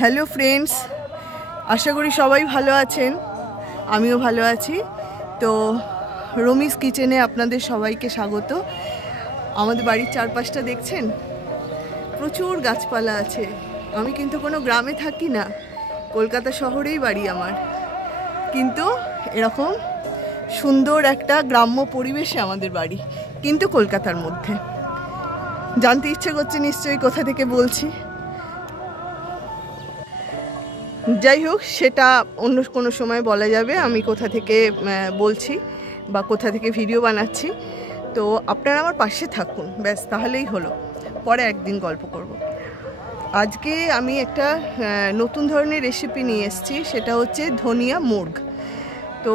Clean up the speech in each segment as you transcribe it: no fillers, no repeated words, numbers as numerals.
Hello friends, আশা করি সবাই ভালো আছেন। আমিও ভালো আছি। তো রমিস কিচেনে আপনাদের সবাইকে স্বাগত। আমাদের বাড়ির চারপাশটা দেখছেন, প্রচুর গাছপালা আছে। আমি কিন্তু কোনো গ্রামে থাকি না, কলকাতা শহরেই বাড়ি আমার, কিন্তু এরকম সুন্দর একটা গ্রাম্য পরিবেশে আমাদের বাড়ি, কিন্তু কলকাতার মধ্যে। জানতে ইচ্ছে করছে নিশ্চয়ই কোথা থেকে বলছি। যাই হোক, সেটা অন্য কোনো সময় বলা যাবে আমি কোথা থেকে বলছি বা কোথা থেকে ভিডিও বানাচ্ছি। তো আপনারা আমার পাশে থাকুন, ব্যাস, তাহলেই হলো। পরে একদিন গল্প করব। আজকে আমি একটা নতুন ধরনের রেসিপি নিয়ে এসেছি, সেটা হচ্ছে ধনিয়া মুর্গ। তো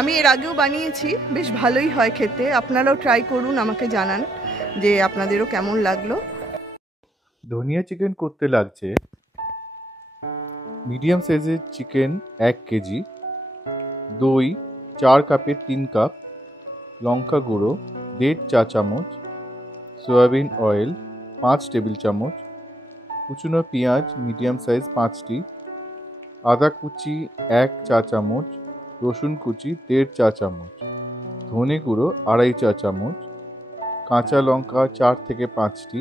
আমি এর আগেও বানিয়েছি, বেশ ভালোই হয় খেতে। আপনারাও ট্রাই করুন, আমাকে জানান যে আপনাদেরও কেমন লাগলো। ধনিয়া চিকেন করতে লাগছে মিডিয়াম সাইজের চিকেন 1 কেজি, দই 4 কাপের 3 কাপ, লঙ্কা গুঁড়ো 1.5 চা চামচ, সয়াবিন অয়েল 5 টেবিল চামচ, কুচনো পেঁয়াজ মিডিয়াম সাইজ 5টি, আদা কুচি 1 চা চামচ, রসুন কুচি 1.5 চা চামচ, ধনে গুঁড়ো 2.5 চা চামচ, কাঁচা লঙ্কা 4 থেকে 5টি,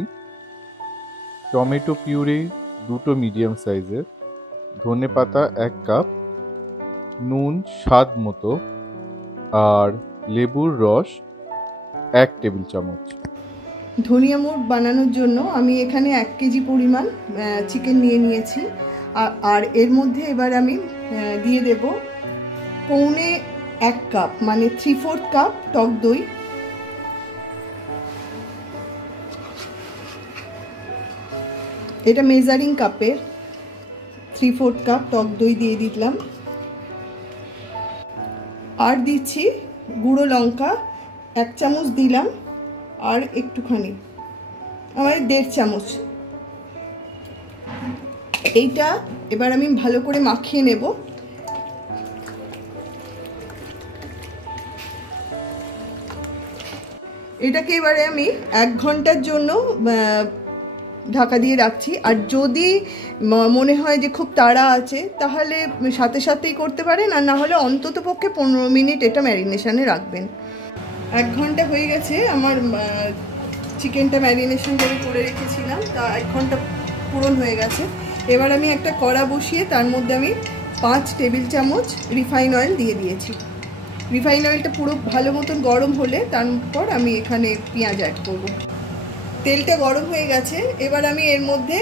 টমেটো পিউরি 2টো মিডিয়াম সাইজের, ধনে পাতা 1 কাপ, নুন স্বাদ মতো, আর লেবুর রস 1 টেবিল চামচ। ধনিয়া মুর্গ বানানোর জন্য আমি এখানে 1 কেজি পরিমাণ চিকেন নিয়ে নিয়েছি। আর এর মধ্যে এবার আমি দিয়ে দেব পৌনে 1 কাপ, মানে 3/4 কাপ টক দই। এটা মেজারিং কাপের 3/4 কাপ টক দই দিয়ে দিলাম। আর দিচ্ছি গুঁড়ো লঙ্কা 1 চামচ দিলাম, আর একটুখানি, আমার 1.5 চামচ। এইটা এবার আমি ভালো করে মাখিয়ে নেব। এটাকে এবারে আমি 1 ঘন্টার জন্য ঢাকা দিয়ে রাখছি। আর যদি মনে হয় যে খুব তাড়া আছে, তাহলে সাথে সাথেই করতে পারেন, আর না হলে অন্তত পক্ষে 15 মিনিট এটা ম্যারিনেশনে রাখবেন। 1 ঘন্টা হয়ে গেছে আমার চিকেনটা ম্যারিনেশন করে রেখেছিলাম, তা 1 ঘন্টা পূরণ হয়ে গেছে। এবার আমি একটা কড়া বসিয়ে তার মধ্যে আমি 5 টেবিল চামচ রিফাইন অয়েল দিয়ে দিয়েছি। রিফাইন অয়েলটা পুরো ভালো মতন গরম হলে তারপর আমি এখানে পেঁয়াজ অ্যাড করব। তেলটা গরম হয়ে গেছে, এবার আমি এর মধ্যে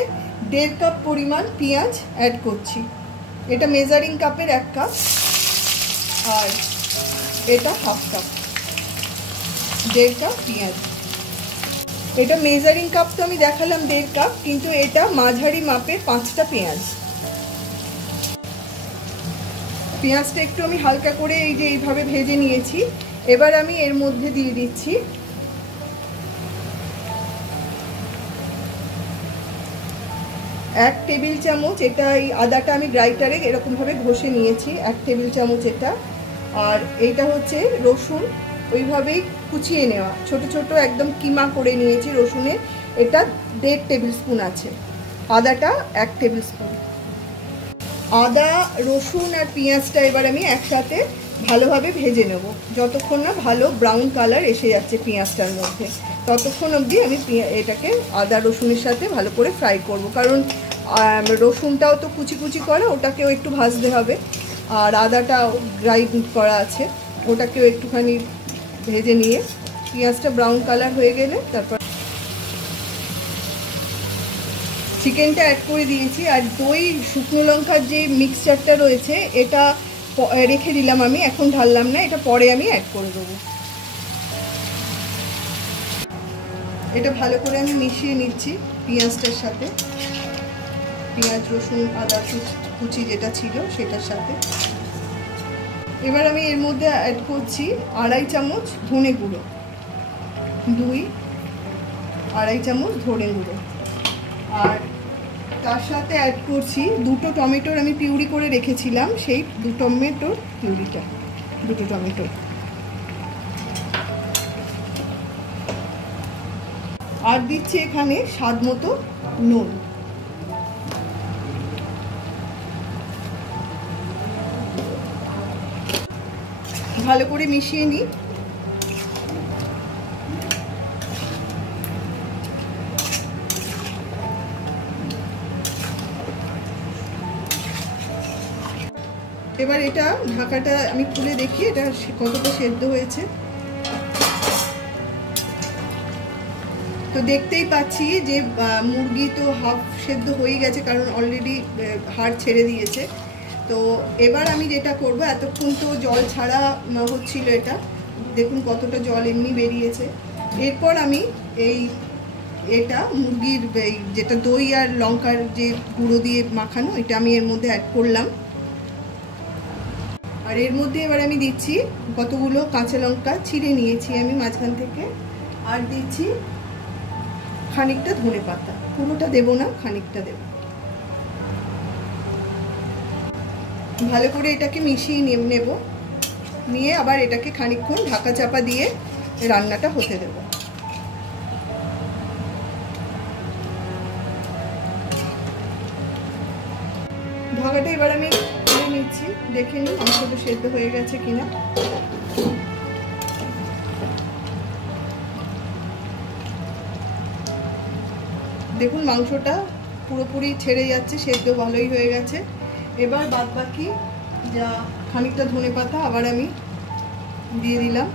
1.5 কাপ পরিমাণ পেঁয়াজ অ্যাড করছি। এটা মেজারিং কাপের 1 কাপ, আর এটা 1/2 কাপ। 1.5 কাপ পেঁয়াজ। এটা মেজারিং কাপ তো আমি দেখালাম 1.5 কাপ, কিন্তু এটা মাঝারি মাপের 5টা পেঁয়াজ। পেঁয়াজটা একটু আমি হালকা করে এই যে এইভাবে ভেজে নিয়েছি। এবার আমি এর মধ্যে দিয়ে দিচ্ছি 1 টেবিল চামচ, এটা এই আদাটা আমি গ্রাইটারে এরকমভাবে ঘষে নিয়েছি, 1 টেবিল চামচ এটা। আর এইটা হচ্ছে রসুন, ওইভাবেই কুচিয়ে নেওয়া, ছোট ছোট একদম কিমা করে নিয়েছি রসুনের, এটা 1.5 টেবিল স্পুন আছে। আদাটা 1 টেবিল স্পুন। আদা, রসুন আর পেঁয়াজটা এবার আমি একসাথে ভালোভাবে ভেজে নেব, যতক্ষণ না ভালো ব্রাউন কালার এসে যাচ্ছে পেঁয়াজটার মধ্যে, ততক্ষণ অবধি আমি এটাকে আদা রসুনের সাথে ভালো করে ফ্রাই করব। কারণ রসুনটাও তো কুচি কুচি করা, ওটাকেও একটু ভাজতে হবে, আর আদাটাও গ্রাইন্ড করা আছে, ওটাকেও একটুখানি ভেজে নিয়ে পেঁয়াজটা ব্রাউন কালার হয়ে গেলে তারপর চিকেনটা অ্যাড করে দিয়েছি। আর দই, শুকনো লঙ্কার যে মিক্সচারটা রয়েছে, এটা রেখে দিলাম আমি, এখন ঢাললাম না, এটা পরে আমি অ্যাড করে দেবো। এটা ভালো করে আমি মিশিয়ে নিচ্ছি পেঁয়াজটার সাথে, পেঁয়াজ রসুন আদা কুচি যেটা ছিল সেটার সাথে। এবার আমি এর মধ্যে অ্যাড করছি 2.5 চামচ ধনে গুঁড়ো, 2.5 চামচ ধনে গুঁড়ো, আর তার সাথে অ্যাড করছি 2টো টমেটোর আমি পিউরি করে রেখেছিলাম, সেই 2 টমেটোর পিউরিটা, 2টো টমেটো। আর দিচ্ছি এখানে স্বাদ মতো নুন। ভালো করে মিশিয়ে নিই। এবার এটা ঢাকাটা আমি খুলে দেখি এটা কতটা সেদ্ধ হয়েছে। তো দেখতেই পাচ্ছি যে মুরগি তো হাফ সেদ্ধ হয়ে গেছে, কারণ অলরেডি হাড় ছেড়ে দিয়েছে। তো এবার আমি যেটা করব, এতক্ষণ তো জল ছাড়া হচ্ছিল, এটা দেখুন কতটা জল এমনি বেরিয়েছে। এরপর আমি এটা মুরগির যেটা দই আর লঙ্কার যে গুঁড়ো দিয়ে মাখানো, এটা আমি এর মধ্যে অ্যাড করলাম। আর এর মধ্যে এবার আমি দিচ্ছি কতগুলো কাঁচা লঙ্কা ছিঁড়ে নিয়েছি আমি মাঝখান থেকে, আর দিচ্ছি খানিকটা ধনেপাতা। পুরোটা দেব না, খানিকটা দেব। ভালো করে এটাকে মিশিয়ে নেব, নিয়ে আবার এটাকে খানিকক্ষণ ঢাকা চাপা দিয়ে রান্নাটা হতে দেব। ঢাকাটা এবার আমি খুলে নিচ্ছি, দেখে নিই মাংসটা সেদ্ধ হয়ে গেছে কিনা। দেখুন মাংসটা পুরোপুরি ছেড়ে যাচ্ছে, সেদ্ধ ভালোই হয়ে গেছে। এবার বাদ বাকি যা খানিকটা ধনেপাতা আবার আমি দিয়ে দিলাম,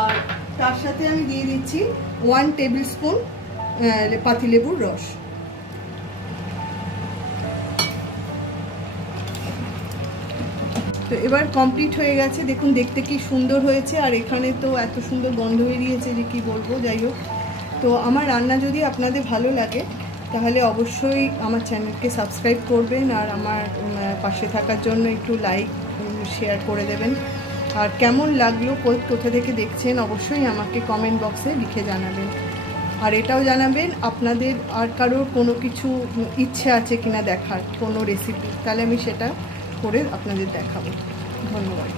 আর তার সাথে আমি দিয়ে দিচ্ছি 1 টেবিল স্পুন পাতিলেবুর রস। তো এবার কমপ্লিট হয়ে গেছে, দেখুন দেখতে কি সুন্দর হয়েছে। আর এখানে তো এত সুন্দর গন্ধ বেরিয়েছে যে কি বলবো। যাই হোক, তো আমার রান্না যদি আপনাদের ভালো লাগে তাহলে অবশ্যই আমার চ্যানেলকে সাবস্ক্রাইব করবেন, আর আমার পাশে থাকার জন্য একটু লাইক শেয়ার করে দেবেন। আর কেমন লাগলো, কোথা থেকে দেখছেন, অবশ্যই আমাকে কমেন্ট বক্সে লিখে জানাবেন। আর এটাও জানাবেন আপনাদের আর কারোর কোনো কিছু ইচ্ছে আছে কিনা দেখার, কোনো রেসিপি, তাহলে আমি সেটা করে আপনাদের দেখাবো। ধন্যবাদ।